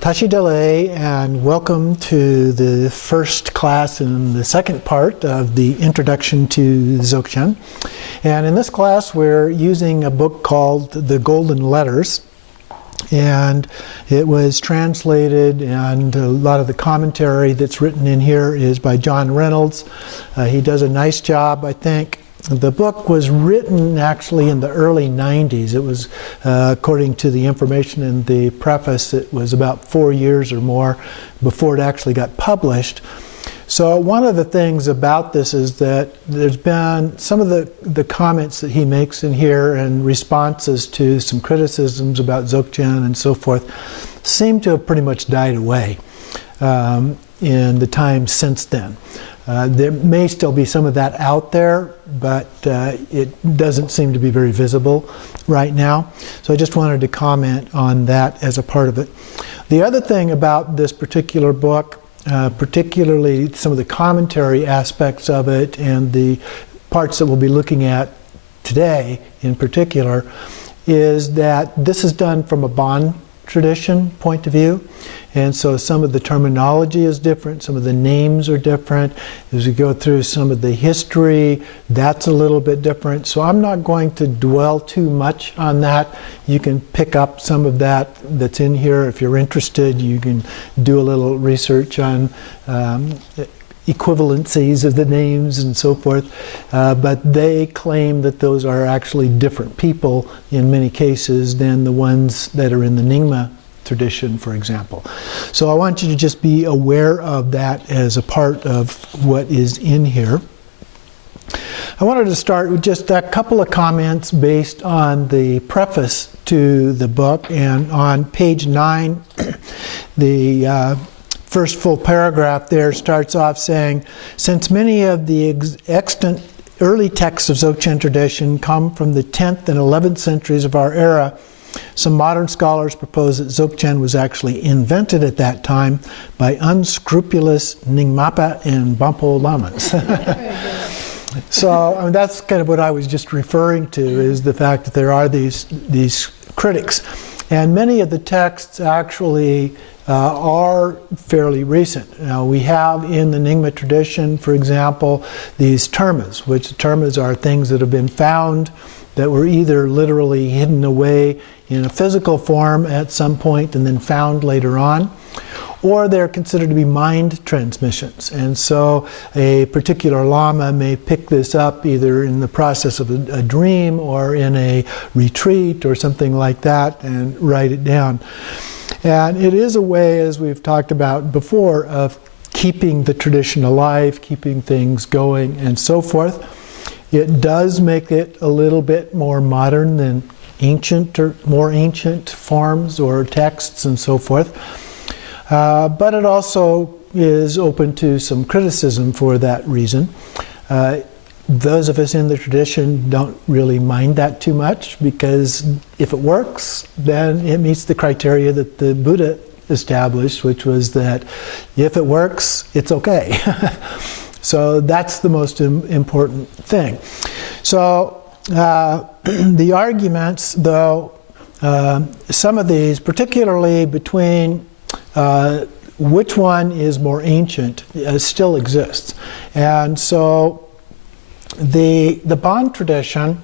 Tashi Dele, and welcome to the first class in the second part of the Introduction to Dzogchen. And in this class we're using a book called The Golden Letters, and it was translated, and a lot of the commentary that's written in here is by John Reynolds. He does a nice job, I think. The book was written actually in the early 90s. It was, according to the information in the preface, it was about 4 years or more before it actually got published. So one of the things about this is that there's been some of the comments that he makes in here and responses to some criticisms about Dzogchen and so forth seem to have pretty much died away in the time since then. There may still be some of that out there, but it doesn't seem to be very visible right now. So I just wanted to comment on that as a part of it. The other thing about this particular book, particularly some of the commentary aspects of it and the parts that we'll be looking at today in particular, is that this is done from a Bon tradition point of view. And so some of the terminology is different, some of the names are different. As we go through some of the history, that's a little bit different. So I'm not going to dwell too much on that. You can pick up some of that that's in here. If you're interested, you can do a little research on equivalencies of the names and so forth. But they claim that those are actually different people in many cases than the ones that are in the Nyingma tradition, for example. So I want you to just be aware of that as a part of what is in here. I wanted to start with just a couple of comments based on the preface to the book, and on page 9, the first full paragraph there starts off saying, since many of the extant early texts of Dzogchen tradition come from the 10th and 11th centuries of our era, some modern scholars propose that Dzogchen was actually invented at that time by unscrupulous Nyingmapa and Bampo lamas. So I mean, that's kind of what I was just referring to, is the fact that there are these critics. And many of the texts actually are fairly recent. Now, we have in the Nyingma tradition, for example, these termas, which termas are things that have been found that were either literally hidden away in a physical form at some point and then found later on, or they're considered to be mind transmissions. And so a particular lama may pick this up either in the process of a dream or in a retreat or something like that and write it down. And it is a way, as we've talked about before, of keeping the tradition alive, keeping things going and so forth. It does make it a little bit more modern than ancient or more ancient forms or texts and so forth. But it also is open to some criticism for that reason. Those of us in the tradition don't really mind that too much, because if it works, then it meets the criteria that the Buddha established, which was that if it works, it's okay. So that's the most important thing. So the arguments, though, some of these, particularly between which one is more ancient, still exists. And so the Bon tradition,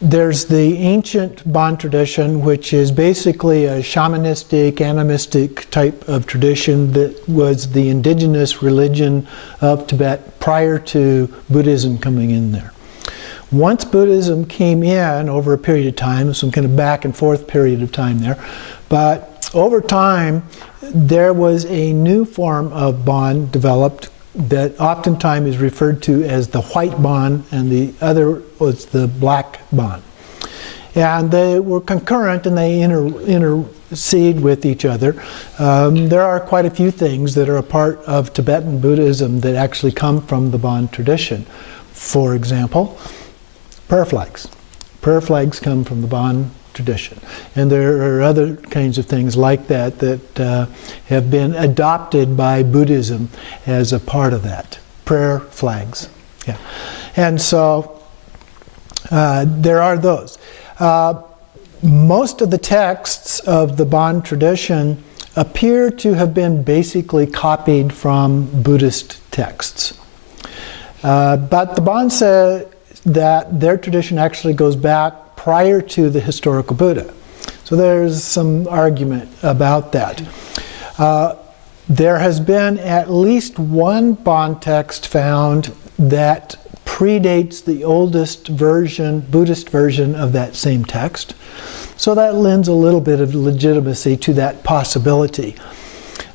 there's the ancient Bon tradition, which is basically a shamanistic, animistic type of tradition that was the indigenous religion of Tibet prior to Buddhism coming in there. Once Buddhism came in over a period of time, some kind of back and forth period of time there, but over time there was a new form of Bon developed that oftentimes is referred to as the white Bon, and the other was the black Bon. And they were concurrent, and they intercede with each other. There are quite a few things that are a part of Tibetan Buddhism that actually come from the Bon tradition. For example, prayer flags. Prayer flags come from the Bon tradition. And there are other kinds of things like that that have been adopted by Buddhism as a part of that. Prayer flags. Yeah. And so there are those. most of the texts of the Bon tradition appear to have been basically copied from Buddhist texts. But the Bon say that their tradition actually goes back prior to the historical Buddha. So there's some argument about that. There has been at least one Bon text found that predates the oldest version, Buddhist version of that same text. So that lends a little bit of legitimacy to that possibility.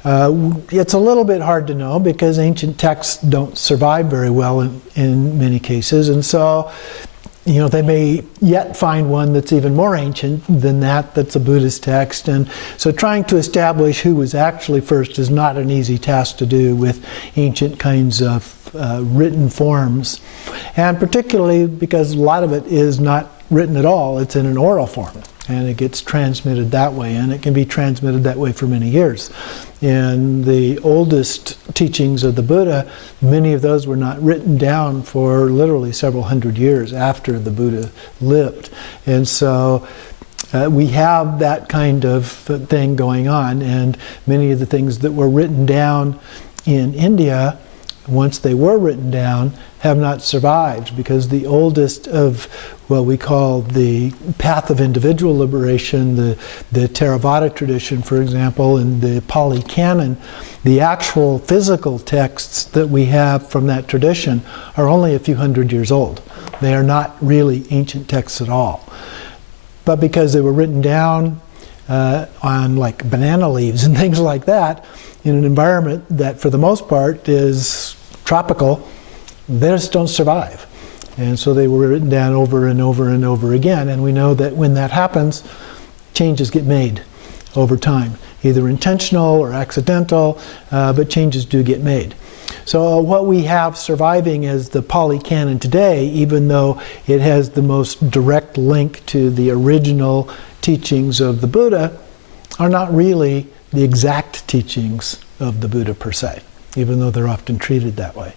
It's a little bit hard to know because ancient texts don't survive very well in many cases, and so they may yet find one that's even more ancient than that's a Buddhist text. And so trying to establish who was actually first is not an easy task to do with ancient kinds of written forms. And particularly because a lot of it is not written at all, it's in an oral form. And it gets transmitted that way, and it can be transmitted that way for many years. In the oldest teachings of the Buddha, many of those were not written down for literally several hundred years after the Buddha lived. And so we have that kind of thing going on, and many of the things that were written down in India, once they were written down, have not survived, because the oldest of what we call the path of individual liberation, the Theravada tradition, for example, and the Pali Canon, the actual physical texts that we have from that tradition are only a few hundred years old. They are not really ancient texts at all. But because they were written down on like banana leaves and things like that, in an environment that for the most part is tropical, they just don't survive. And so they were written down over and over and over again. And we know that when that happens, changes get made over time, either intentional or accidental, but changes do get made. So what we have surviving is the Pali Canon today, even though it has the most direct link to the original teachings of the Buddha, are not really the exact teachings of the Buddha per se, even though they're often treated that way.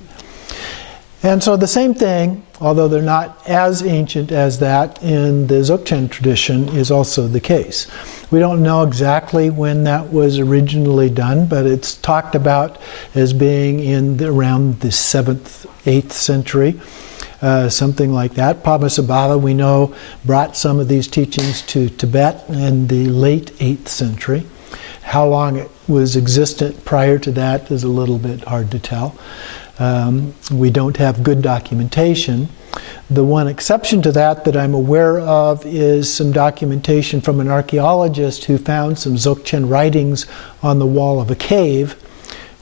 And so the same thing, although they're not as ancient as that in the Dzogchen tradition, is also the case. We don't know exactly when that was originally done, but it's talked about as being around the 7th, 8th century, something like that. Padmasambhava, we know, brought some of these teachings to Tibet in the late 8th century. How long it was existent prior to that is a little bit hard to tell. We don't have good documentation. The one exception to that I'm aware of is some documentation from an archaeologist who found some Dzogchen writings on the wall of a cave,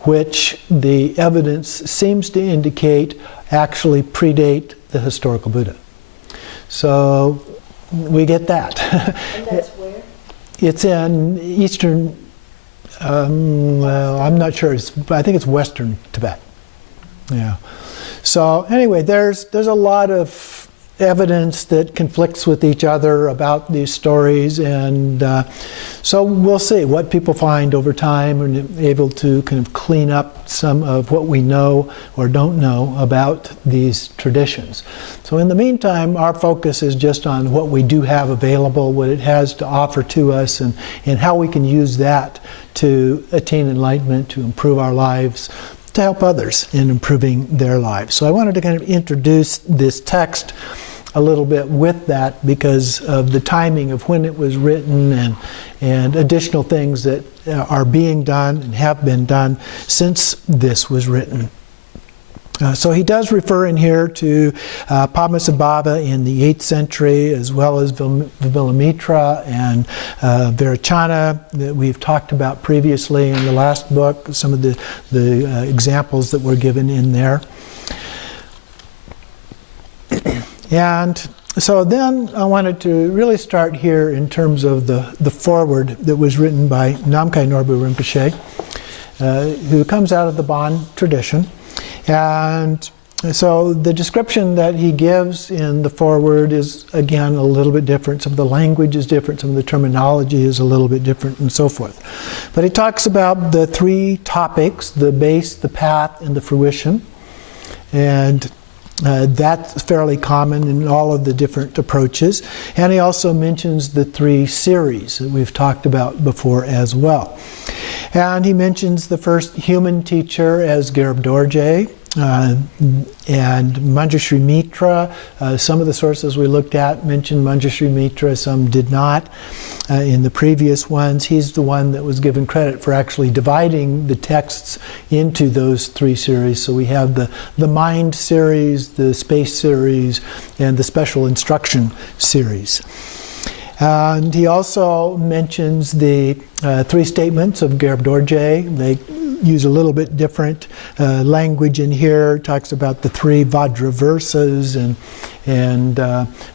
which the evidence seems to indicate actually predate the historical Buddha. So we get that. And that's where? It's in eastern, well, I'm not sure, I think it's western Tibet. Yeah. So anyway, there's a lot of evidence that conflicts with each other about these stories, and so we'll see what people find over time and able to kind of clean up some of what we know or don't know about these traditions. So in the meantime, our focus is just on what we do have available, what it has to offer to us, and how we can use that to attain enlightenment, to improve our lives, to help others in improving their lives. So I wanted to kind of introduce this text a little bit with that because of the timing of when it was written and additional things that are being done and have been done since this was written. So he does refer in here to Padmasambhava in the 8th century, as well as Vimalamitra and Vairocana that we've talked about previously in the last book, some of the examples that were given in there. And so then I wanted to really start here in terms of the foreword that was written by Namkhai Norbu Rinpoche, who comes out of the Bon tradition. And so the description that he gives in the foreword is, again, a little bit different. Some of the language is different, some of the terminology is a little bit different, and so forth. But he talks about the 3 topics, the base, the path, and the fruition. And That's fairly common in all of the different approaches. And he also mentions the 3 series that we've talked about before as well. And he mentions the first human teacher as Garab Dorje, and Manjushri Mitra. Some of the sources we looked at mentioned Manjushri Mitra, some did not. In the previous ones, he's the one that was given credit for actually dividing the texts into those 3 series. So we have the Mind series, the Space series, and the Special Instruction series. And he also mentions the 3 statements of Garab Dorje. They use a little bit different language in here. Talks about the 3 Vajra versas, and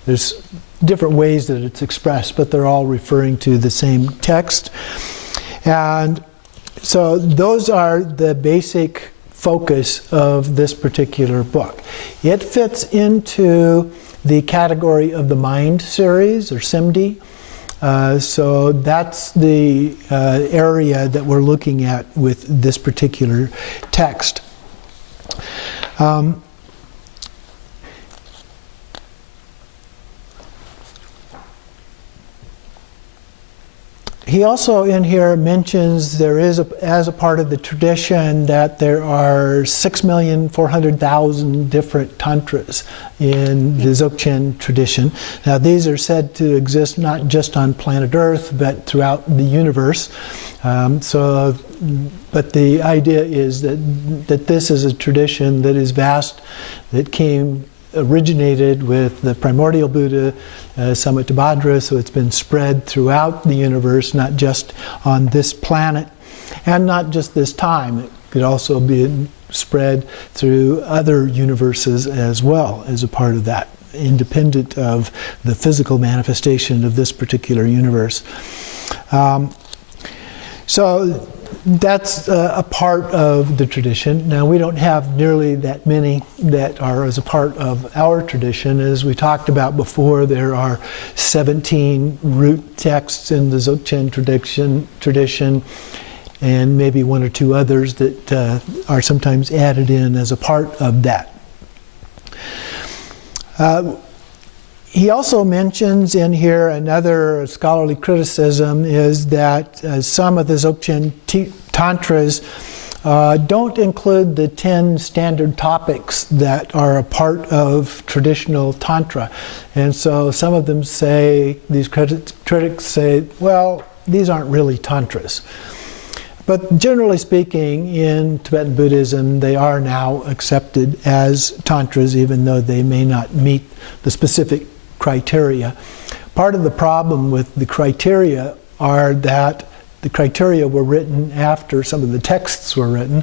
there's different ways that it's expressed, but they're all referring to the same text. And so those are the basic focus of this particular book. It fits into the category of the Mind series, or SIMD. So that's the area that we're looking at with this particular text. He also in here mentions there is, as a part of the tradition, that there are 6,400,000 different tantras in the Dzogchen tradition. Now these are said to exist not just on planet Earth, but throughout the universe. But the idea is that this is a tradition that is vast, that originated with the primordial Buddha, Samuttibhadra, so it's been spread throughout the universe, not just on this planet, and not just this time. It could also be spread through other universes as well as a part of that, independent of the physical manifestation of this particular universe. So that's a part of the tradition. Now we don't have nearly that many that are as a part of our tradition. As we talked about before, there are 17 root texts in the Dzogchen tradition, and maybe 1 or 2 others that are sometimes added in as a part of that. He also mentions in here another scholarly criticism is that some of the Dzogchen tantras don't include the 10 standard topics that are a part of traditional tantra. And so some of them say, these critics say, well, these aren't really tantras. But generally speaking, in Tibetan Buddhism, they are now accepted as tantras, even though they may not meet the specific criteria. Part of the problem with the criteria are that the criteria were written after some of the texts were written,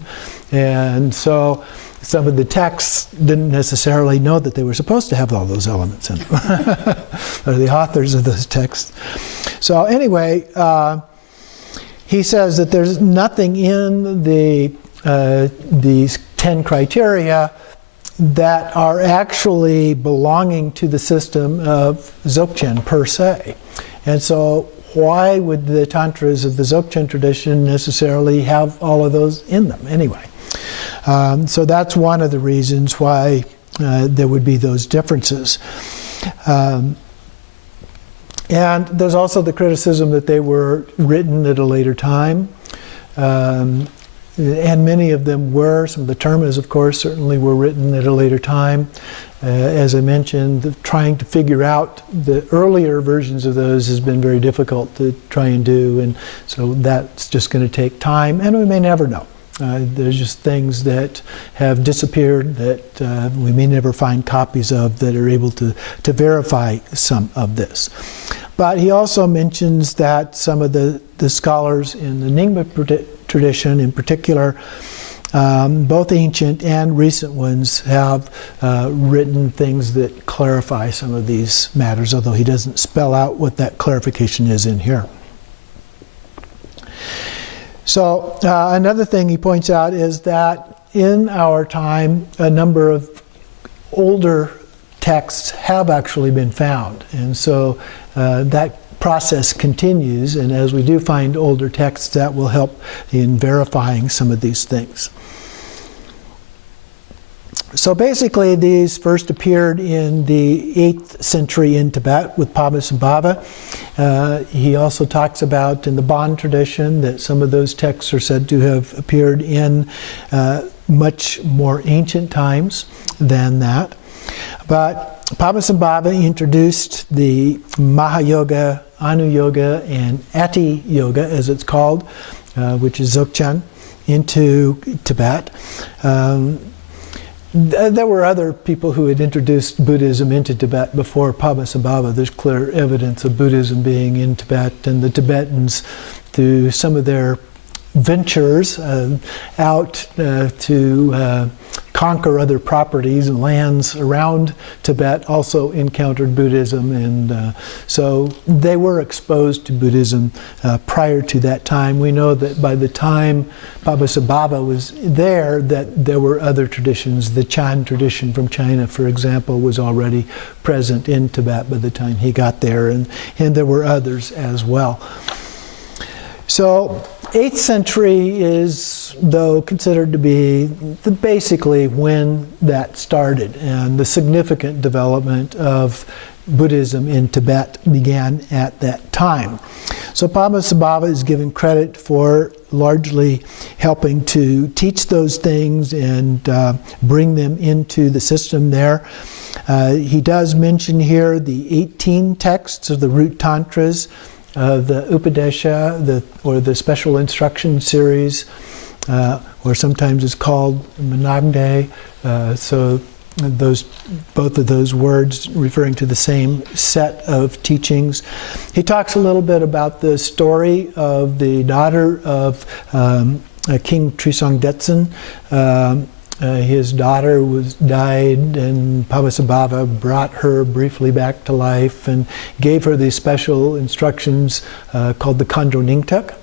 and so some of the texts didn't necessarily know that they were supposed to have all those elements in them, or the authors of those texts. So anyway, he says that there's nothing in these 10 criteria that are actually belonging to the system of Dzogchen per se. And so why would the tantras of the Dzogchen tradition necessarily have all of those in them anyway? So that's one of the reasons why there would be those differences. And there's also the criticism that they were written at a later time. And many of them were. Some of the termas, of course, certainly were written at a later time. As I mentioned, trying to figure out the earlier versions of those has been very difficult to try and do, and so that's just going to take time, and we may never know. There's just things that have disappeared that we may never find copies of that are able to verify some of this. But he also mentions that some of the scholars in the Nyingma tradition in particular, both ancient and recent ones, have written things that clarify some of these matters, although he doesn't spell out what that clarification is in here. So another thing he points out is that in our time, a number of older texts have actually been found, and so that process continues, and as we do find older texts, that will help in verifying some of these things. So basically, these first appeared in the 8th century in Tibet with Padmasambhava. He also talks about in the Bon tradition that some of those texts are said to have appeared in much more ancient times than that. But Padmasambhava introduced the Mahayoga, Anu Yoga, and Ati Yoga, as it's called, which is Dzogchen, into Tibet. There were other people who had introduced Buddhism into Tibet before Padmasambhava. There's clear evidence of Buddhism being in Tibet, and the Tibetans, through some of their ventures out to conquer other properties and lands around Tibet, also encountered Buddhism, and so they were exposed to Buddhism prior to that time. We know that by the time Padmasambhava was there, that there were other traditions. The Chan tradition from China, for example, was already present in Tibet by the time he got there, and there were others as well. So 8th century is, though, considered to be basically when that started, and the significant development of Buddhism in Tibet began at that time. So Padmasambhava is given credit for largely helping to teach those things and bring them into the system there. He does mention here the 18 texts of the root tantras, the Upadesha, or the special instruction series, or sometimes it's called Managde. So both of those words referring to the same set of teachings. He talks a little bit about the story of the daughter of King Trisong Detsen. His daughter died, and Padmasambhava brought her briefly back to life and gave her these special instructions called the Khandro Ningtuk.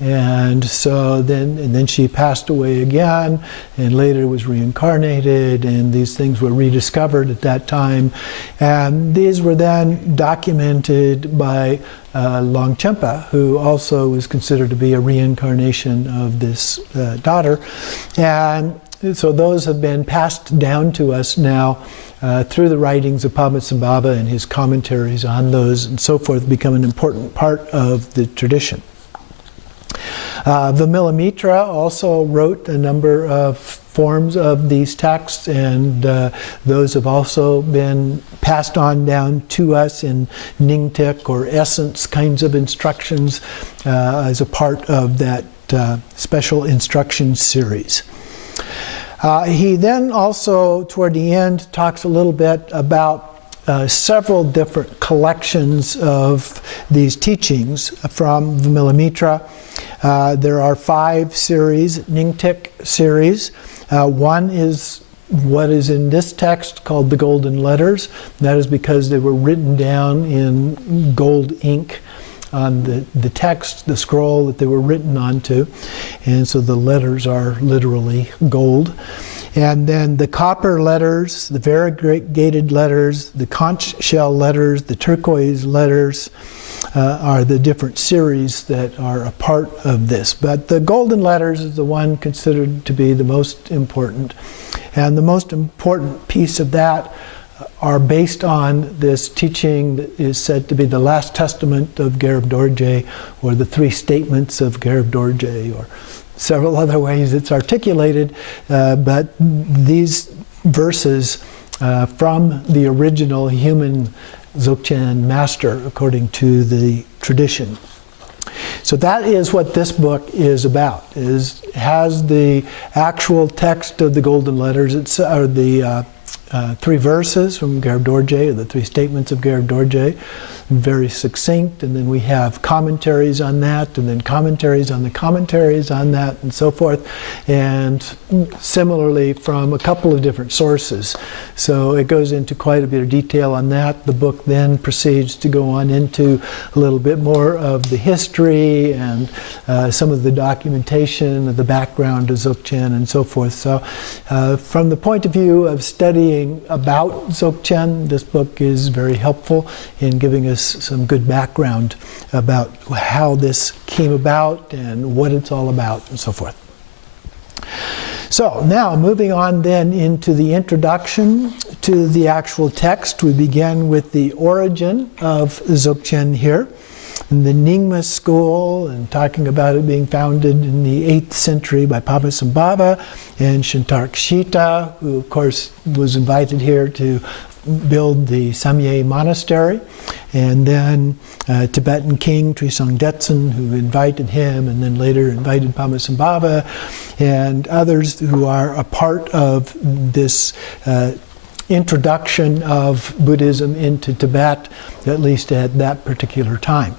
And so then she passed away again, and later was reincarnated, and these things were rediscovered at that time. And these were then documented by Longchenpa, who also was considered to be a reincarnation of this daughter. And so those have been passed down to us now through the writings of Padmasambhava and his commentaries on those and so forth, become an important part of the tradition. Vimalamitra also wrote a number of forms of these texts, and those have also been passed on down to us in Ningtik or essence kinds of instructions as a part of that special instruction series. He then also, toward the end, talks a little bit about several different collections of these teachings from Vimalamitra. There are 5 series, Ningtik series. One is what is in this text called the Golden Letters. That is because they were written down in gold ink on the text, the scroll that they were written onto, and so the letters are literally gold. And then the copper letters, the variegated letters, the conch shell letters, the turquoise letters are the different series that are a part of this. But the golden letters is the one considered to be the most important. And the most important piece of that are based on this teaching that is said to be the last testament of Garab Dorje, or the 3 statements of Garab Dorje, or several other ways it's articulated, but these verses from the original human Dzogchen master, according to the tradition. So that is what this book is about. Has the actual text of the Golden Letters, or the 3 verses from Garab Dorje, or the 3 statements of Garab Dorje, very succinct, and then we have commentaries on that, and then commentaries on the commentaries on that, and so forth, and similarly from a couple of different sources. So it goes into quite a bit of detail on that. The book then proceeds to go on into a little bit more of the history and some of the documentation of the background of Dzogchen and so forth. So from the point of view of studying about Dzogchen, this book is very helpful in giving us some good background about how this came about and what it's all about and so forth. So now moving on then into the introduction to the actual text, we begin with the origin of Dzogchen here, in the Nyingma school, and talking about it being founded in the 8th century by Padmasambhava and Shantarkshita, who of course was invited here to build the Samye monastery, and then Tibetan king Trisong Detsen, who invited him, and then later invited Padmasambhava and others who are a part of this introduction of Buddhism into Tibet, at least at that particular time.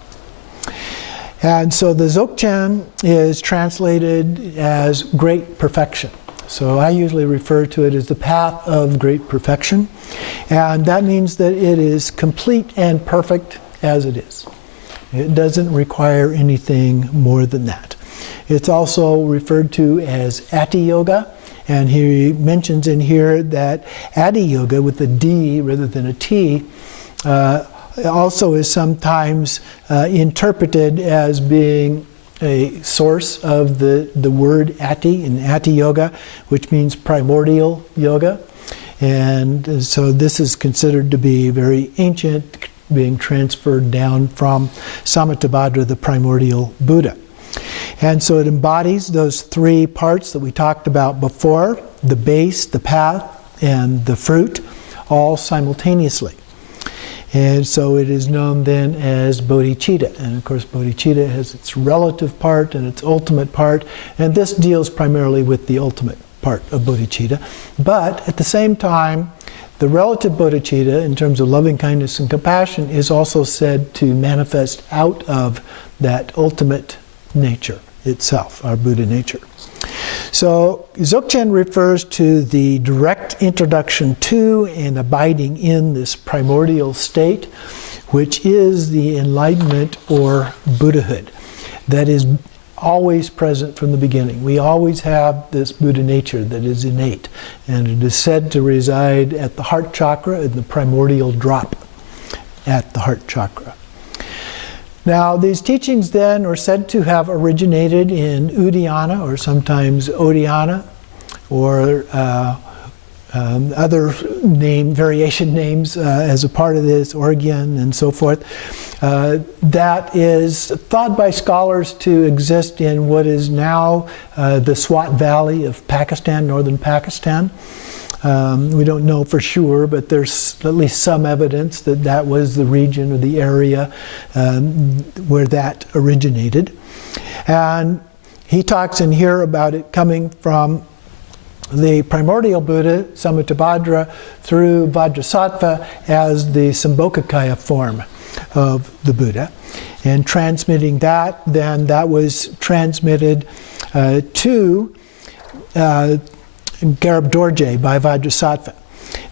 And so the Dzogchen is translated as great perfection. So I usually refer to it as the path of great perfection. And that means that it is complete and perfect as it is. It doesn't require anything more than that. It's also referred to as Ati Yoga. And he mentions in here that Ati Yoga with a D rather than a T also is sometimes interpreted as being a source of the word Ati in Ati Yoga, which means primordial yoga. And so this is considered to be very ancient, being transferred down from Samattabhadra, the primordial Buddha. And so it embodies those three parts that we talked about before, the base, the path, and the fruit, all simultaneously. And so it is known then as bodhicitta. And of course bodhicitta has its relative part and its ultimate part, and this deals primarily with the ultimate part of bodhicitta. But at the same time, the relative bodhicitta, in terms of loving kindness and compassion, is also said to manifest out of that ultimate nature itself, our Buddha nature. So Dzogchen refers to the direct introduction to and abiding in this primordial state, which is the enlightenment or Buddhahood that is always present from the beginning. We always have this Buddha nature that is innate, and it is said to reside at the heart chakra, in the primordial drop at the heart chakra. Now, these teachings then are said to have originated in Udayana, or sometimes Odhyana, or other variation names as a part of this, Oregon and so forth. That is thought by scholars to exist in what is now the Swat Valley of Pakistan, northern Pakistan. We don't know for sure, but there's at least some evidence that that was the region or the area where that originated. And he talks in here about it coming from the primordial Buddha, Samattabhadra, through Vajrasattva as the Sambhogakaya form of the Buddha. And transmitting that, then that was transmitted to Garab Dorje by Vajrasattva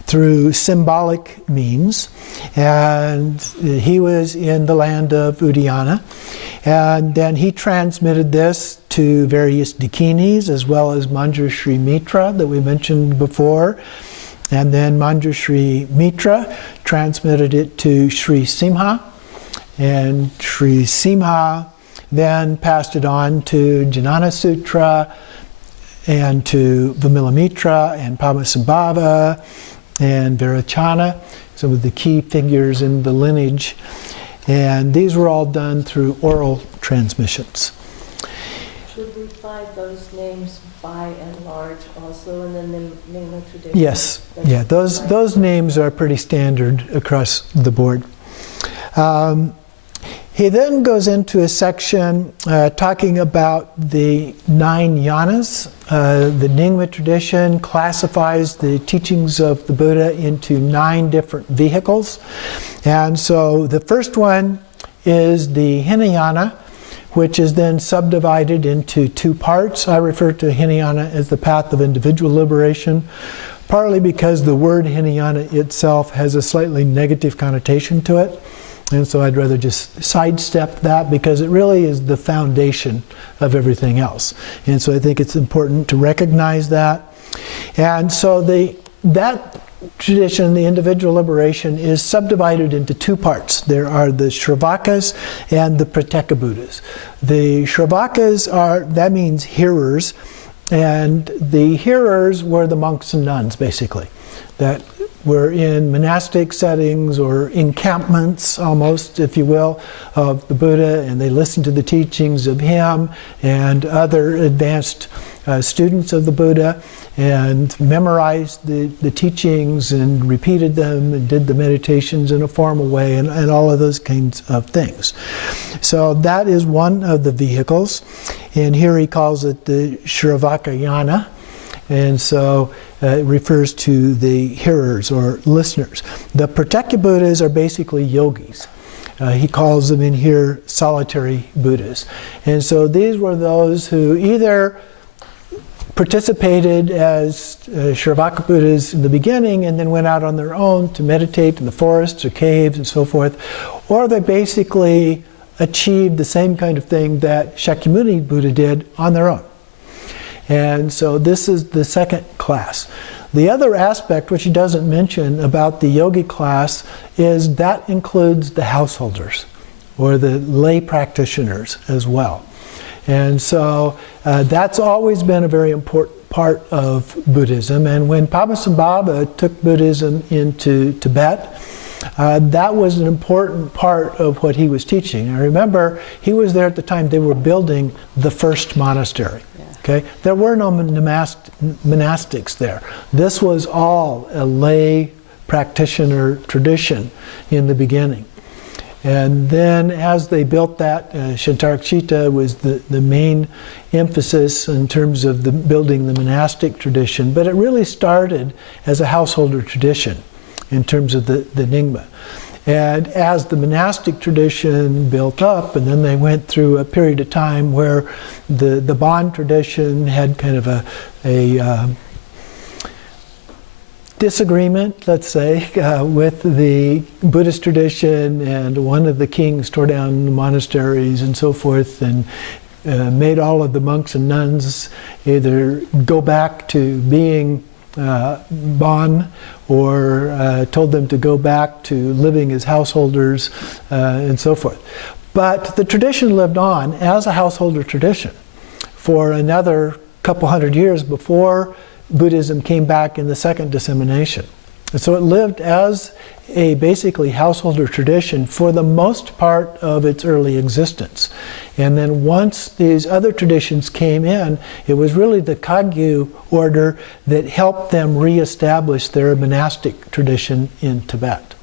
through symbolic means, and he was in the land of Udayana, and then he transmitted this to various dakinis as well as Manjushri Mitra that we mentioned before, and then Manjushri Mitra transmitted it to Sri Simha, and Sri Simha then passed it on to Jnana Sutra and to Vimalamitra and Padmasambhava and Virachana, some of the key figures in the lineage. And these were all done through oral transmissions. Should we find those names by and large also in the Nyingma tradition? Yes, yeah, those names are pretty standard across the board. He then goes into a section talking about the 9 yanas. The Nyingma tradition classifies the teachings of the Buddha into 9 different vehicles. And so the first one is the Hinayana, which is then subdivided into 2 parts. I refer to Hinayana as the path of individual liberation, partly because the word Hinayana itself has a slightly negative connotation to it. And so I'd rather just sidestep that because it really is the foundation of everything else. And so I think it's important to recognize that. And so that tradition, the individual liberation, is subdivided into 2 parts. There are the Shravakas and the Prateka Buddhas. The Shravakas that means hearers, And the hearers were the monks and nuns, basically, that were in monastic settings or encampments, almost, if you will, of the Buddha, and they listened to the teachings of him and other advanced students of the Buddha, and memorized the teachings and repeated them and did the meditations in a formal way, and all of those kinds of things. So that is one of the vehicles, and here he calls it the Shravakayana, and so it refers to the hearers or listeners. The Pratyeka Buddhas are basically yogis. He calls them in here solitary Buddhas. And so these were those who either participated as Shravaka Buddhas in the beginning and then went out on their own to meditate in the forests or caves and so forth, or they basically achieved the same kind of thing that Shakyamuni Buddha did on their own. And so this is the second class. The other aspect, which he doesn't mention about the yogi class, is that includes the householders or the lay practitioners as well. And so that's always been a very important part of Buddhism. And when Padmasambhava took Buddhism into Tibet, that was an important part of what he was teaching. And remember, he was there at the time they were building the first monastery. Okay? There were no monastics there. This was all a lay practitioner tradition in the beginning. And then as they built that, Shantarakshita was the main emphasis in terms of the building the monastic tradition, but it really started as a householder tradition in terms of the Nyingma. And as the monastic tradition built up, and then they went through a period of time where the Bon tradition had kind of a disagreement, let's say, with the Buddhist tradition, and one of the kings tore down the monasteries and so forth, and made all of the monks and nuns either go back to being Bon, or told them to go back to living as householders and so forth. But the tradition lived on as a householder tradition for another couple hundred years before Buddhism came back in the second dissemination. And so it lived as a basically householder tradition for the most part of its early existence. And then once these other traditions came in, it was really the Kagyu order that helped them reestablish their monastic tradition in Tibet.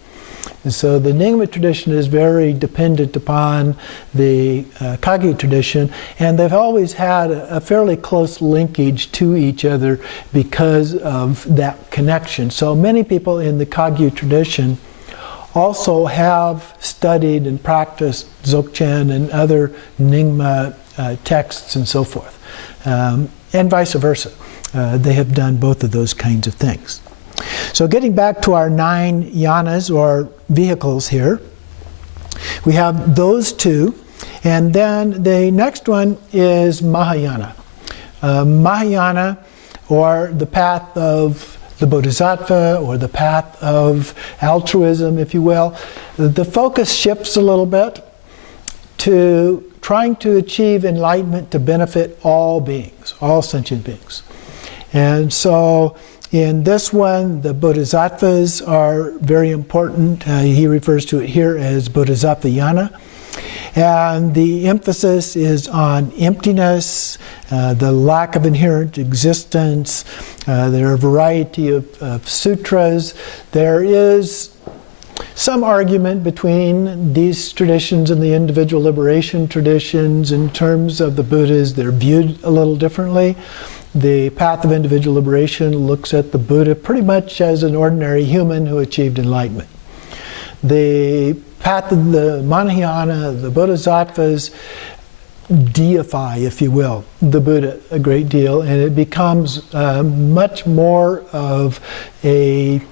And so the Nyingma tradition is very dependent upon the Kagyu tradition, and they've always had a fairly close linkage to each other because of that connection. So many people in the Kagyu tradition also have studied and practiced Dzogchen and other Nyingma texts and so forth, and vice versa. They have done both of those kinds of things. So getting back to our 9 yanas or vehicles here, we have those two, and then the next one is Mahayana. Mahayana, or the path of the Bodhisattva, or the path of altruism, if you will. The focus shifts a little bit to trying to achieve enlightenment to benefit all beings, all sentient beings. And so in this one, the Bodhisattvas are very important. He refers to it here as Bodhisattvayana. And the emphasis is on emptiness, the lack of inherent existence. There are a variety of sutras. There is some argument between these traditions and the individual liberation traditions in terms of the Buddhas. They're viewed a little differently. The path of individual liberation looks at the Buddha pretty much as an ordinary human who achieved enlightenment. The path of the Mahayana, the Bodhisattvas, deify, if you will, the Buddha a great deal, and it becomes much more of a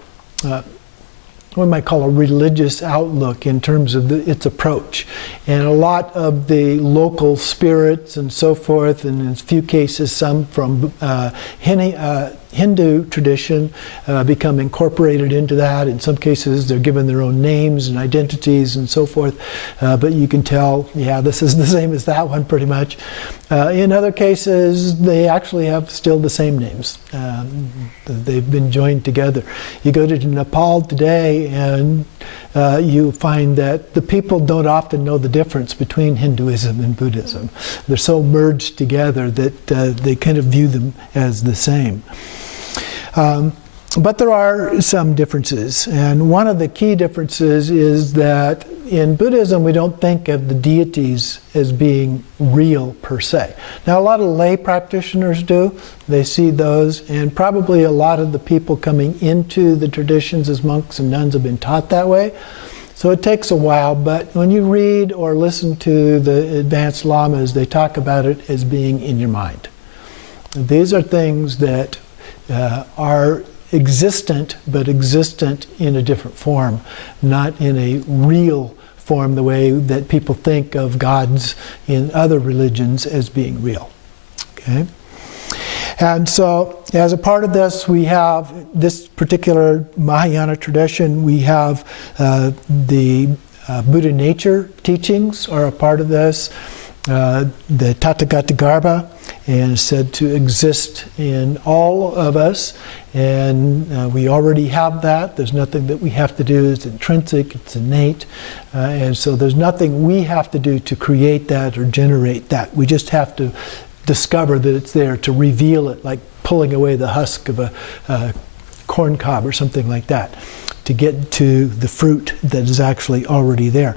what we might call a religious outlook in terms of its approach. And a lot of the local spirits and so forth, and in a few cases some from Hindu tradition become incorporated into that. In some cases, they're given their own names and identities and so forth. But you can tell, yeah, this is the same as that one pretty much. In other cases, they actually have still the same names. They've been joined together. You go to Nepal today and you find that the people don't often know the difference between Hinduism and Buddhism. They're so merged together that they kind of view them as the same. But there are some differences, and one of the key differences is that in Buddhism we don't think of the deities as being real per se. Now a lot of lay practitioners do. They see those, and probably a lot of the people coming into the traditions as monks and nuns have been taught that way. So it takes a while, but when you read or listen to the advanced lamas, they talk about it as being in your mind. These are things that are existent, but existent in a different form, not in a real form the way that people think of gods in other religions as being real. Okay? And so as a part of this, we have this particular Mahayana tradition. We have the Buddha nature teachings are a part of this. The Tathagata Garba is said to exist in all of us, and we already have that. There's nothing that we have to do. It's intrinsic, it's innate, and so there's nothing we have to do to create that or generate that. We just have to discover that it's there, to reveal it, like pulling away the husk of a corn cob or something like that, to get to the fruit that is actually already there.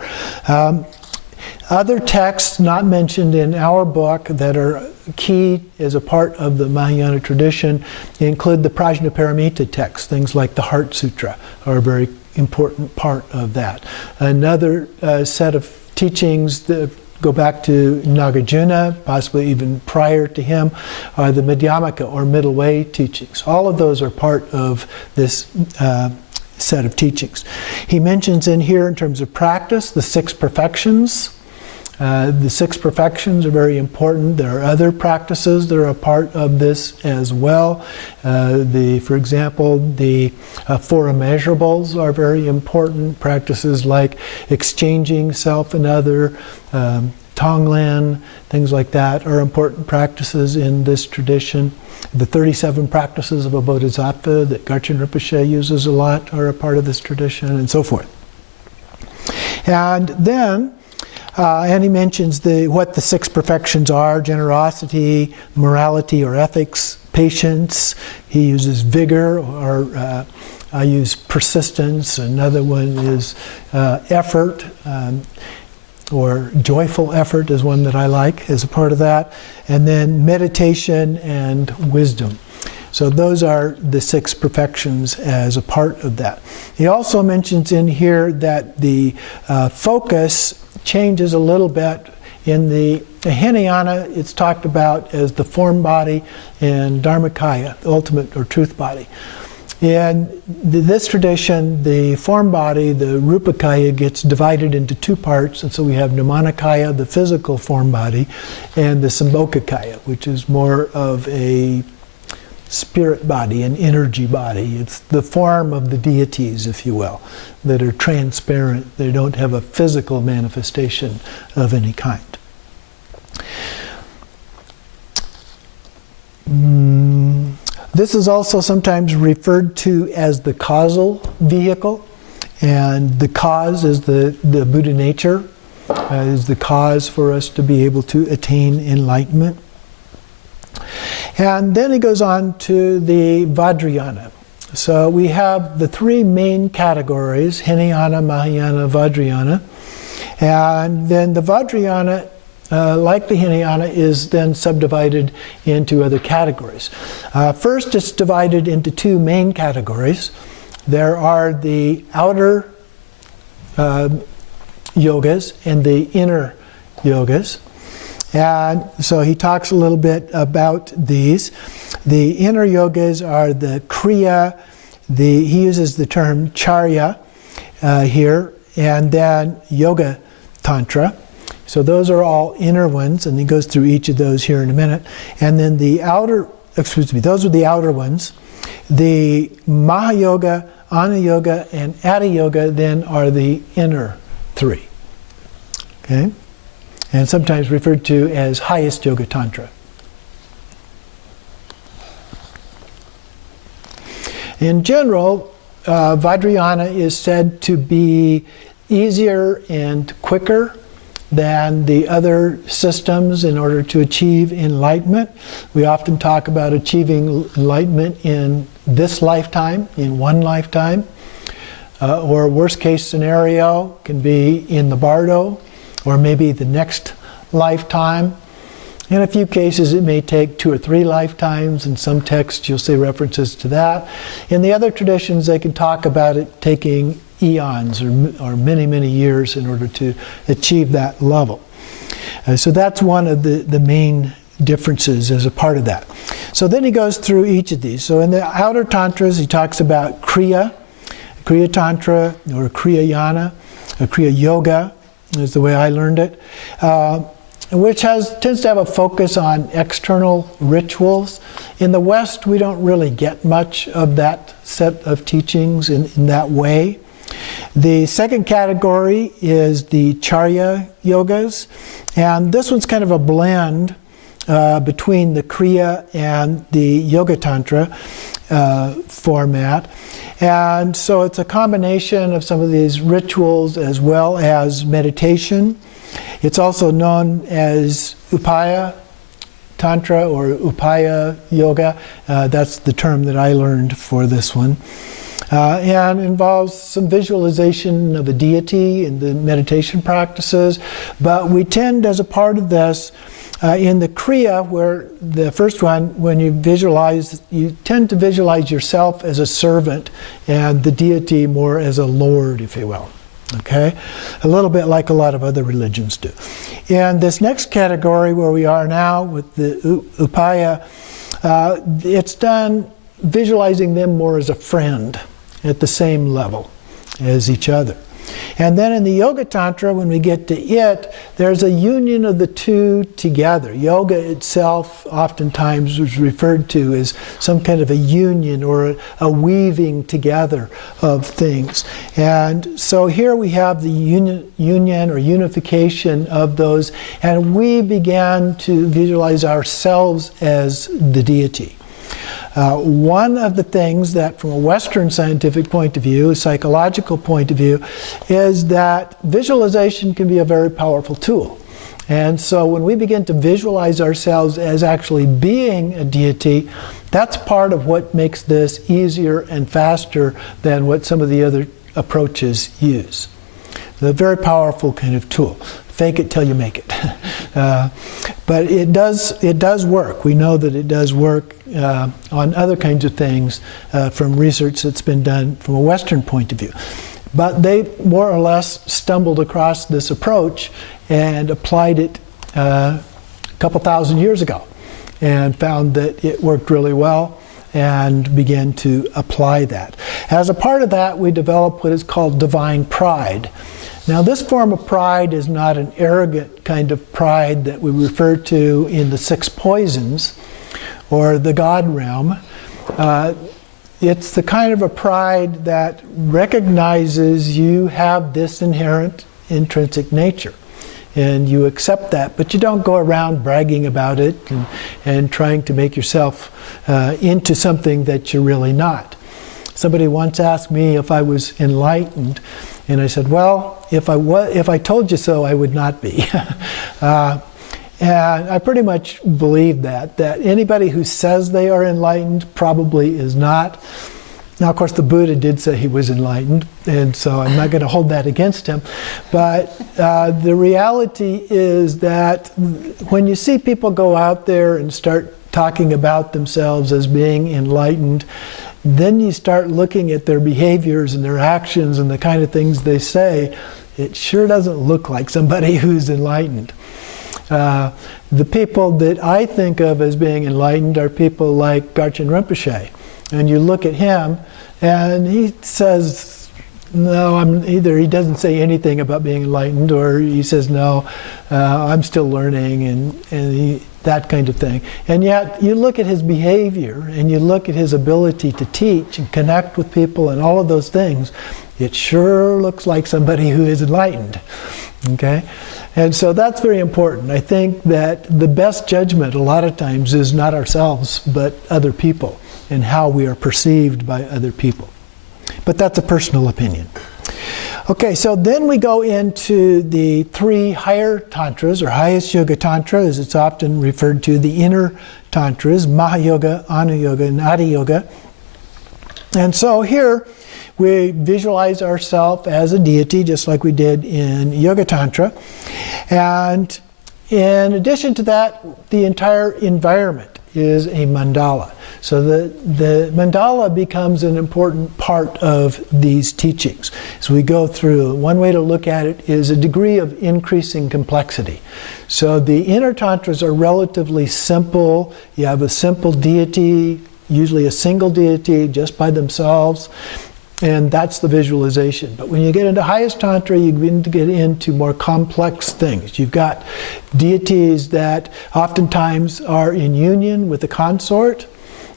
Other texts not mentioned in our book that are key as a part of the Mahayana tradition include the Prajnaparamita texts. Things like the Heart Sutra are a very important part of that. Another set of teachings that go back to Nagarjuna, possibly even prior to him, are the Madhyamaka or middle way teachings. All of those are part of this set of teachings. He mentions in here, in terms of practice, the 6 perfections. The 6 perfections are very important. There are other practices that are a part of this as well. For example, the 4 immeasurables are very important. Practices like exchanging self and other, Tonglen, things like that are important practices in this tradition. The 37 practices of a bodhisattva that Garchen Rinpoche uses a lot are a part of this tradition, and so forth. And then and he mentions what the 6 perfections are: generosity, morality or ethics, patience. He uses vigor, or I use persistence. Another one is effort, or joyful effort is one that I like as a part of that. And then meditation and wisdom. So those are the 6 perfections as a part of that. He also mentions in here that the focus changes a little bit. In the Hinayana, it's talked about as the form body, and Dharmakaya, the ultimate or truth body. In this tradition, the form body, the Rupakaya, gets divided into 2 parts, and so we have Namanakaya, the physical form body, and the Sambhogakaya, which is more of a spirit body, an energy body. It's the form of the deities, if you will, that are transparent. They don't have a physical manifestation of any kind. This is also sometimes referred to as the causal vehicle, and the cause is the Buddha nature, is the cause for us to be able to attain enlightenment. And then he goes on to the Vajrayana. So we have the 3 main categories: Hinayana, Mahayana, Vajrayana. And then the Vajrayana, like the Hinayana, is then subdivided into other categories. First, it's divided into 2 main categories. There are the outer yogas and the inner yogas. And so he talks a little bit about these. The inner yogas are the Kriya, he uses the term Charya here, and then Yoga Tantra. So those are all inner ones, and he goes through each of those here in a minute. And then those are the outer ones. The Mahayoga, Ana Yoga, and Adha Yoga then are the inner three. Okay? And sometimes referred to as highest Yoga Tantra. In general, Vajrayana is said to be easier and quicker than the other systems in order to achieve enlightenment. We often talk about achieving enlightenment in this lifetime, in one lifetime, or worst case scenario can be in the bardo, or maybe the next lifetime. In a few cases it may take 2 or 3 lifetimes. In some texts you'll see references to that. In the other traditions they can talk about it taking eons or many, many years in order to achieve that level. So that's one of the main differences as a part of that. So then he goes through each of these. So in the outer tantras he talks about Kriya Tantra or Kriya Yana, or Kriya Yoga is the way I learned it, which tends to have a focus on external rituals. In the West we don't really get much of that set of teachings in that way. The second category is the Charya Yogas, and this one's kind of a blend between the Kriya and the Yoga Tantra format. And so it's a combination of some of these rituals as well as meditation. It's also known as Upaya Tantra or Upaya Yoga. That's the term that I learned for this one. And involves some visualization of a deity in the meditation practices. But we tend, as a part of this, in the Kriya, where the first one, when you visualize, you tend to visualize yourself as a servant and the deity more as a lord, if you will. Okay? A little bit like a lot of other religions do. In this next category where we are now with the Upaya, it's done visualizing them more as a friend at the same level as each other. And then in the Yoga Tantra, when we get to it, there's a union of the two together. Yoga itself oftentimes is referred to as some kind of a union or a weaving together of things. And so here we have the union or unification of those, and we began to visualize ourselves as the deity. One of the things that from a Western scientific point of view, a psychological point of view, is that visualization can be a very powerful tool. And so when we begin to visualize ourselves as actually being a deity, that's part of what makes this easier and faster than what some of the other approaches use. It's a very powerful kind of tool. Fake it till you make it. But it does work. We know that it does work on other kinds of things from research that's been done from a Western point of view. But they more or less stumbled across this approach and applied it a couple thousand years ago and found that it worked really well and began to apply that. As a part of that, we developed what is called divine pride. Now, this form of pride is not an arrogant kind of pride that we refer to in the 6 poisons or the God realm. It's the kind of a pride that recognizes you have this inherent intrinsic nature. And you accept that, but you don't go around bragging about it and trying to make yourself into something that you're really not. Somebody once asked me if I was enlightened, and I said, well, if I told you so, I would not be. And I pretty much believe that anybody who says they are enlightened probably is not. Now, of course, the Buddha did say he was enlightened, and so I'm not going to hold that against him. But the reality is that when you see people go out there and start talking about themselves as being enlightened, then you start looking at their behaviors and their actions and the kind of things they say. It sure doesn't look like somebody who's enlightened. The people that I think of as being enlightened are people like Garchen Rinpoche. And you look at him, and he says no, either he doesn't say anything about being enlightened, or he says, no, I'm still learning, and that kind of thing. And yet, you look at his behavior, and you look at his ability to teach and connect with people and all of those things, it sure looks like somebody who is enlightened. Okay? And so that's very important. I think that the best judgment a lot of times is not ourselves, but other people, and how we are perceived by other people. But that's a personal opinion. Okay, so then we go into the 3 higher tantras, or highest yoga tantra, as it's often referred to, the inner tantras, Mahayoga, Anuyoga, and Adi Yoga. And so here we visualize ourselves as a deity, just like we did in Yoga Tantra. And in addition to that, the entire environment is a mandala. So the mandala becomes an important part of these teachings. As we go through, one way to look at it is a degree of increasing complexity. So the inner tantras are relatively simple. You have a simple deity, usually a single deity just by themselves. And that's the visualization. But when you get into highest tantra, you begin to get into more complex things. You've got deities that oftentimes are in union with the consort.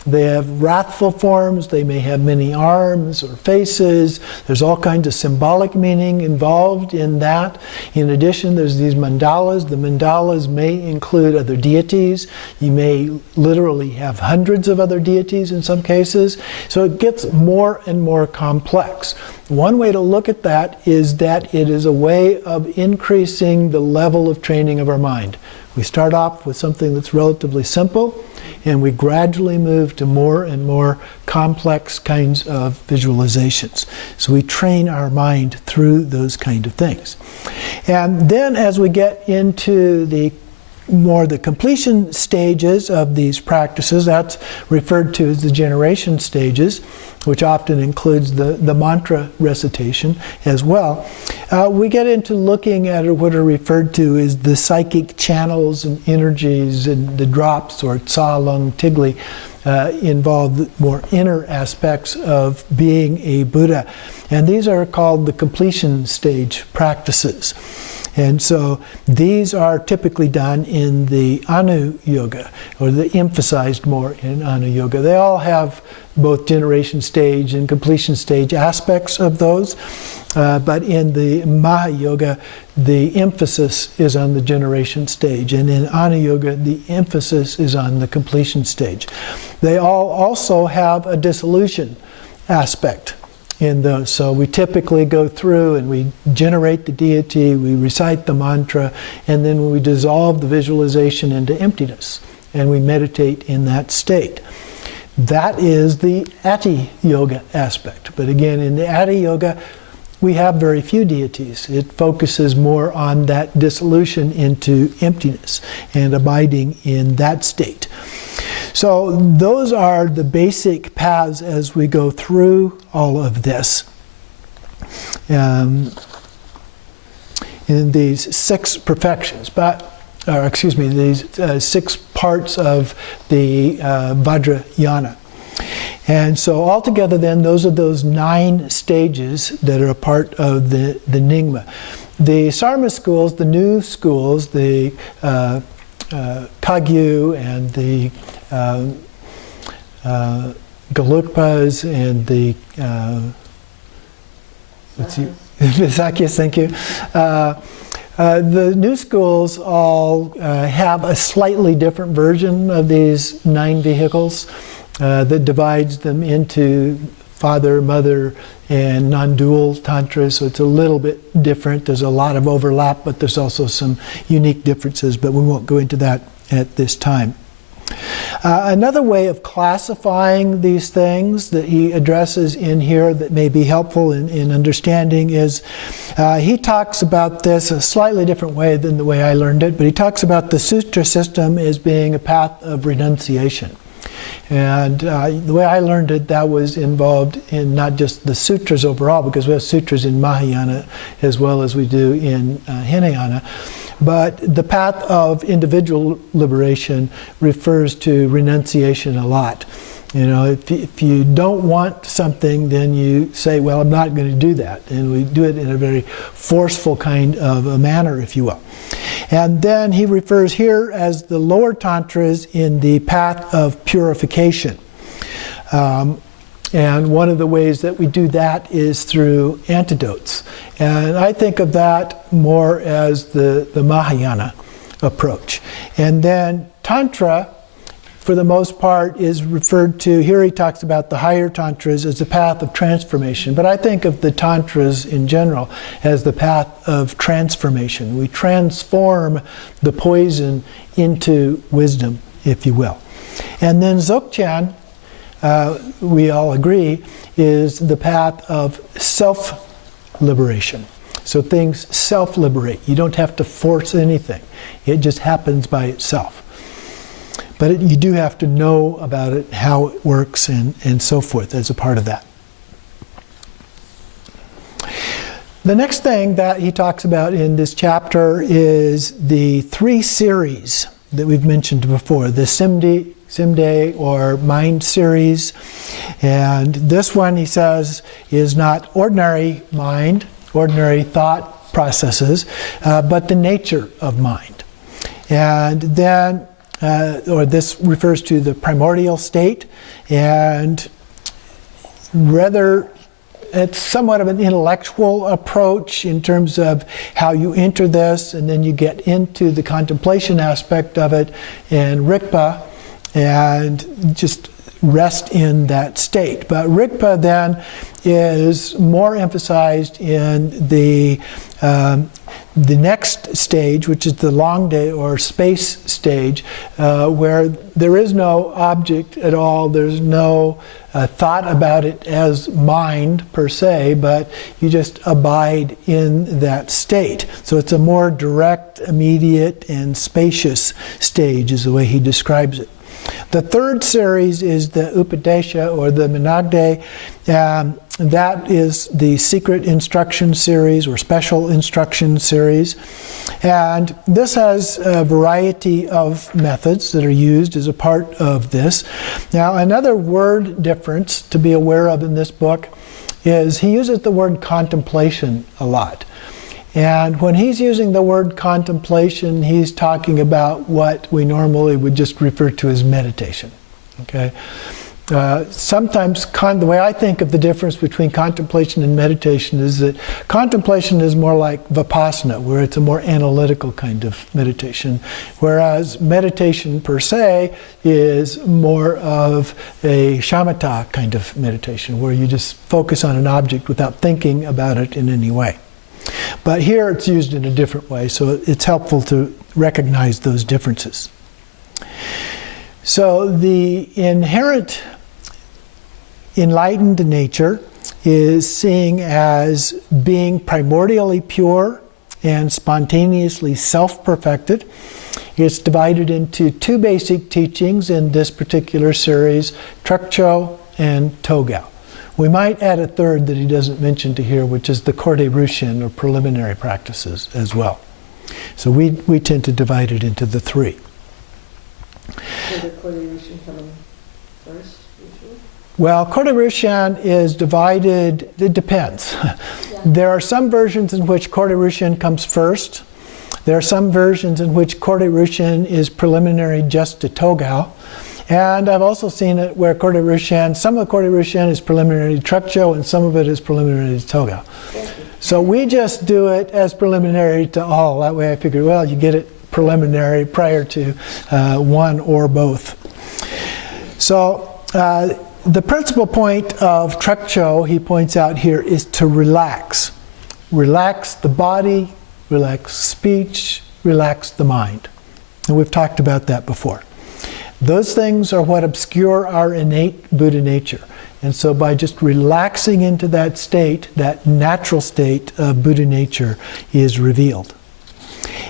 They have wrathful forms. They may have many arms or faces. There's all kinds of symbolic meaning involved in that. In addition, there's these mandalas. The mandalas may include other deities. You may literally have hundreds of other deities in some cases. So it gets more and more complex. One way to look at that is that it is a way of increasing the level of training of our mind. We start off with something that's relatively simple, and we gradually move to more and more complex kinds of visualizations. So we train our mind through those kind of things. And then as we get into the completion stages of these practices, that's referred to as the generation stages, which often includes the mantra recitation as well. We get into looking at what are referred to as the psychic channels and energies and the drops, or tsa, lung, tigli, involve the more inner aspects of being a Buddha. And these are called the completion stage practices. And so these are typically done in the Anu Yoga, or they're emphasized more in Anu Yoga. They all have both generation stage and completion stage aspects of those, but in the Maha Yoga, the emphasis is on the generation stage, and in Anu Yoga, the emphasis is on the completion stage. They all also have a dissolution aspect in those. So we typically go through and we generate the deity, we recite the mantra, and then we dissolve the visualization into emptiness, and we meditate in that state. That is the Ati Yoga aspect. But again, in the Ati Yoga, we have very few deities. It focuses more on that dissolution into emptiness and abiding in that state. So those are the basic paths as we go through all of this. In these 6 perfections, these 6 parts of the Vajrayana. And so altogether then, those are those 9 stages that are a part of the Nyingma. The Sarma schools, the new schools, the Kagyu and the Gelugpas and the Visakhis, thank you. The new schools all have a slightly different version of these 9 vehicles that divides them into father, mother, and non-dual tantra, so it's a little bit different. There's a lot of overlap, but there's also some unique differences, but we won't go into that at this time. Another way of classifying these things that he addresses in here that may be helpful in understanding is he talks about this a slightly different way than the way I learned it, but he talks about the sutra system as being a path of renunciation. And the way I learned it, that was involved in not just the sutras overall, because we have sutras in Mahayana as well as we do in Hinayana, but the path of individual liberation refers to renunciation a lot. You know, if you don't want something, then you say, well, I'm not going to do that. And we do it in a very forceful kind of a manner, if you will. And then he refers here as the lower tantras in the path of purification. And one of the ways that we do that is through antidotes. And I think of that more as the Mahayana approach. And then Tantra, for the most part, is referred to, here he talks about the higher tantras as the path of transformation. But I think of the tantras in general as the path of transformation. We transform the poison into wisdom, if you will. And then Dzogchen, we all agree, is the path of self-liberation. So things self-liberate. You don't have to force anything. It just happens by itself. But you do have to know about it, how it works, and so forth as a part of that. The next thing that he talks about in this chapter is the 3 series that we've mentioned before, the Simde or mind series. And this one, he says, is not ordinary mind, ordinary thought processes, but the nature of mind. And then or this refers to the primordial state, and rather it's somewhat of an intellectual approach in terms of how you enter this, and then you get into the contemplation aspect of it and Rigpa, and just rest in that state. But Rigpa then is more emphasized in the next stage, which is the long day or space stage, where there is no object at all, there's no thought about it as mind per se, but you just abide in that state. So it's a more direct, immediate, and spacious stage is the way he describes it. The third series is the Upadesha or the Menagde. That is the secret instruction series or special instruction series. And this has a variety of methods that are used as a part of this. Now, another word difference to be aware of in this book is he uses the word contemplation a lot. And when he's using the word contemplation, he's talking about what we normally would just refer to as meditation. Okay? Sometimes the way I think of the difference between contemplation and meditation is that contemplation is more like vipassana, where it's a more analytical kind of meditation, whereas meditation per se is more of a shamatha kind of meditation, where you just focus on an object without thinking about it in any way. But here it's used in a different way, so it's helpful to recognize those differences. So the inherent enlightened nature is seeing as being primordially pure and spontaneously self-perfected. It's divided into 2 basic teachings in this particular series, Trekcho and Togao. We might add a third that he doesn't mention to here, which is the Korde Rushin, or preliminary practices as well. So we tend to divide it into the 3. So the Korde Rushin coming first, usually? Well, Korde Rushin is divided, it depends. Yeah. There are some versions in which Korde Rushin comes first. There are some versions in which Korde Rushin is preliminary just to Togao. And I've also seen it where Korde Rushin, some of the Korde Rushin is preliminary to Trekcho and some of it is preliminary to Togao. So we just do it as preliminary to all. That way I figured, well, you get it preliminary prior to one or both. So the principal point of Trekcho, he points out here, is to relax. Relax the body, relax speech, relax the mind. And we've talked about that before. Those things are what obscure our innate Buddha nature. And so by just relaxing into that state, that natural state of Buddha nature is revealed.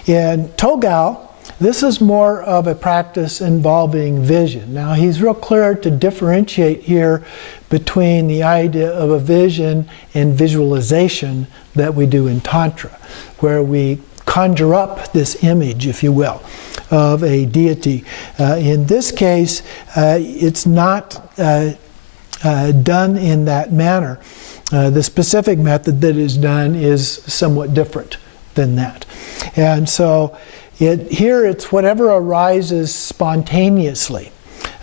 In Togao, this is more of a practice involving vision. Now he's real clear to differentiate here between the idea of a vision and visualization that we do in Tantra, where we conjure up this image, if you will, of a deity. In this case, it's not done in that manner. The specific method that is done is somewhat different than that. And so here it's whatever arises spontaneously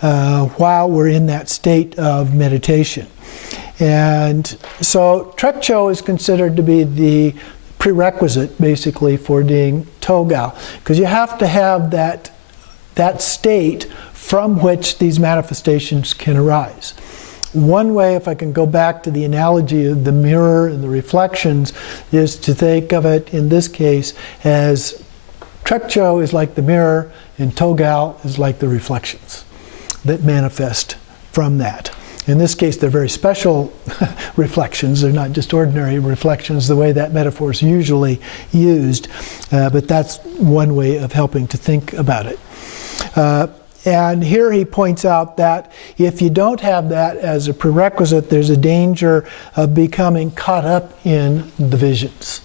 while we're in that state of meditation. And so Trekcho is considered to be the prerequisite, basically, for doing Togao, because you have to have that state from which these manifestations can arise. One way, if I can go back to the analogy of the mirror and the reflections, is to think of it in this case as Trekcho is like the mirror and Togao is like the reflections that manifest from that. In this case, they're very special reflections. They're not just ordinary reflections the way that metaphor is usually used, but that's one way of helping to think about it. And here he points out that if you don't have that as a prerequisite, there's a danger of becoming caught up in the visions.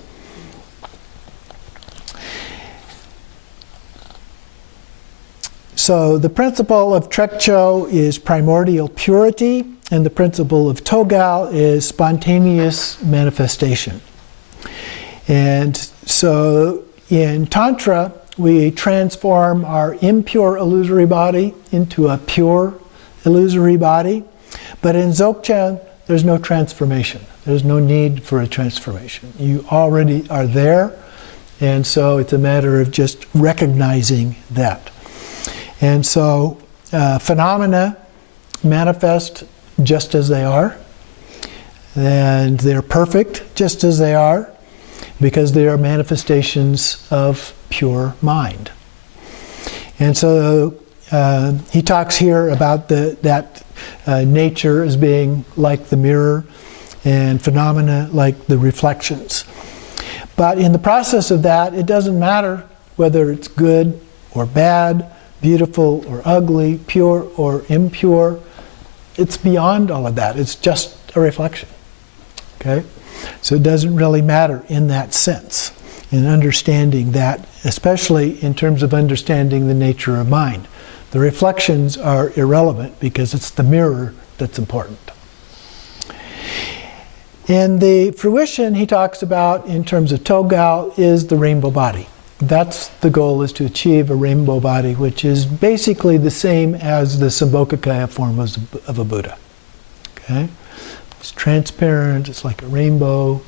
So the principle of Trekcho is primordial purity, and the principle of Togao is spontaneous manifestation. And so in Tantra, we transform our impure illusory body into a pure illusory body. But in Dzogchen, there's no transformation. There's no need for a transformation. You already are there, and so it's a matter of just recognizing that. And so phenomena manifest just as they are, and they're perfect just as they are, because they are manifestations of pure mind. And so he talks here about that nature as being like the mirror and phenomena like the reflections. But in the process of that, it doesn't matter whether it's good or bad, beautiful or ugly, pure or impure. It's beyond all of that. It's just a reflection. Okay? So it doesn't really matter in that sense, in understanding that, especially in terms of understanding the nature of mind. The reflections are irrelevant because it's the mirror that's important. And the fruition he talks about in terms of Togao is the rainbow body. That's the goal, is to achieve a rainbow body, which is basically the same as the Sambhogakaya form of a Buddha. Okay? It's transparent, it's like a rainbow.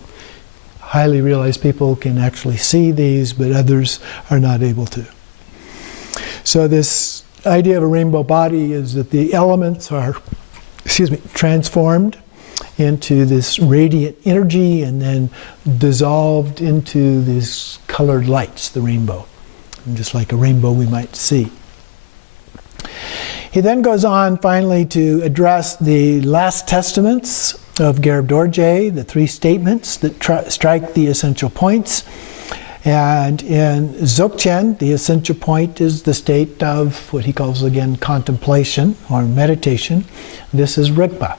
Highly realized people can actually see these, but others are not able to. So this idea of a rainbow body is that the elements are, transformed into this radiant energy and then dissolved into these colored lights, the rainbow. And just like a rainbow we might see. He then goes on finally to address the last testaments of Garab Dorje, the three statements that strike the essential points. And in Dzogchen, the essential point is the state of what he calls again contemplation or meditation. This is Rigpa,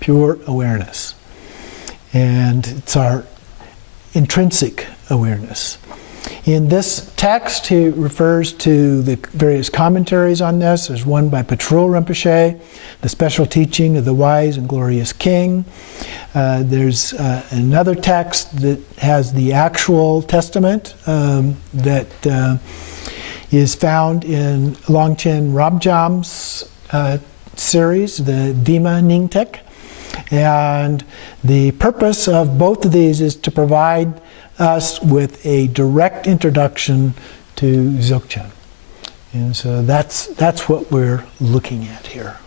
pure awareness. And it's our intrinsic awareness. In this text, he refers to the various commentaries on this. There's one by Patrul Rinpoche, The Special Teaching of the Wise and Glorious King. There's another text that has the actual testament that is found in Longchen Rabjam's series, the Dima Ningtek. And the purpose of both of these is to provide us with a direct introduction to Dzogchen. And so that's what we're looking at here.